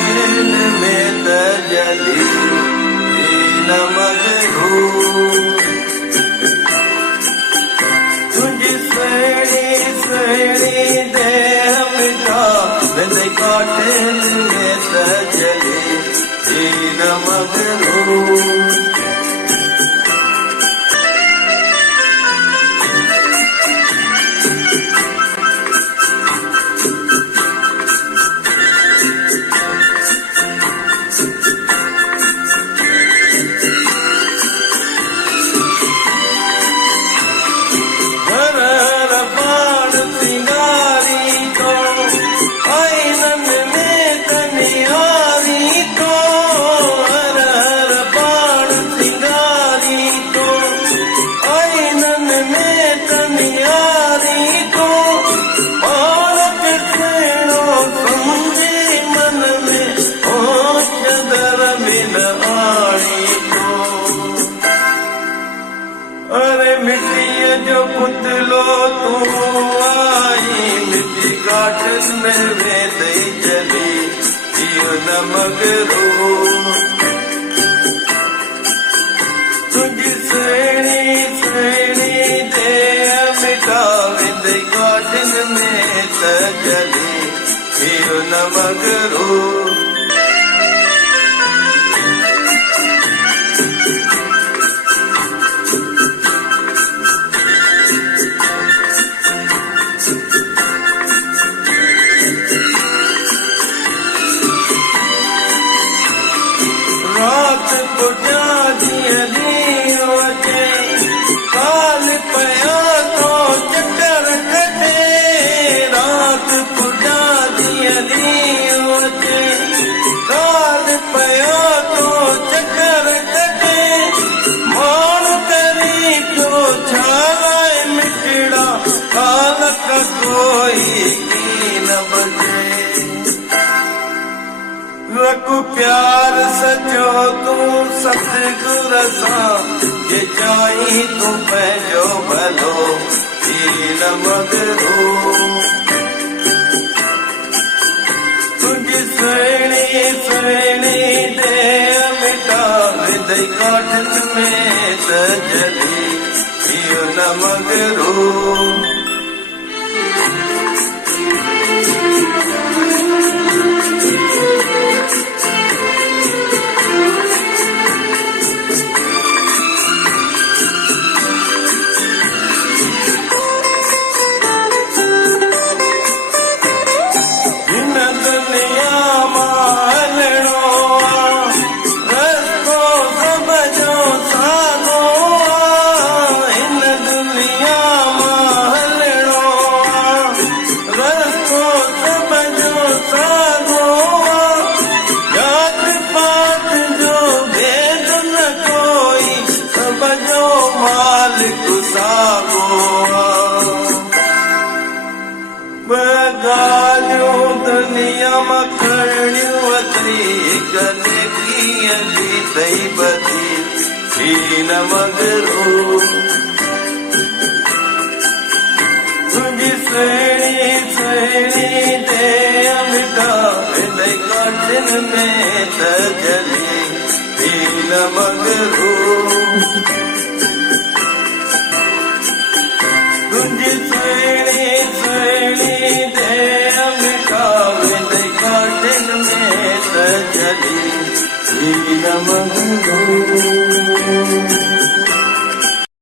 काटिल में तजली न मगरू तुझी सुहिणी सुहिणी देह मिठा वेंदे काटिल में तजली न मगरू जो पुतलो तू आई मिट्टी काटल में वेंदे चली इहो न मगरू तुझी सुहिणी सुहिणी देह मिठा वेंदे काटल में तजली इहो न मगरू रात पुजा दियली अचे काल पया तो चक्कर कटे रात पुजा दियली अचे काल पया तो चक्कर कटे माण्हू करी पियो छालाए मिटड़ा काल का कोई की न बचे रखु प्यार सचो तू सतगुर सां जे चाही तू पंहिंजो भलो न मगरू तुझी सुहिणी सुहिणी देह मिठा वेंदे काटल में तजली इहो न मगरू गालियूं दुनिया मां खणियूं अथई गले कीअं बि तई बधी न मगरू तुंहिंजी सुहिणी सुहिणी देह मिठा वेंदे काटल में तजली न मगरू तुंहिंजी सुहिणी सुहिणी देह मिठा वेंदे काटल में तजली न मगरू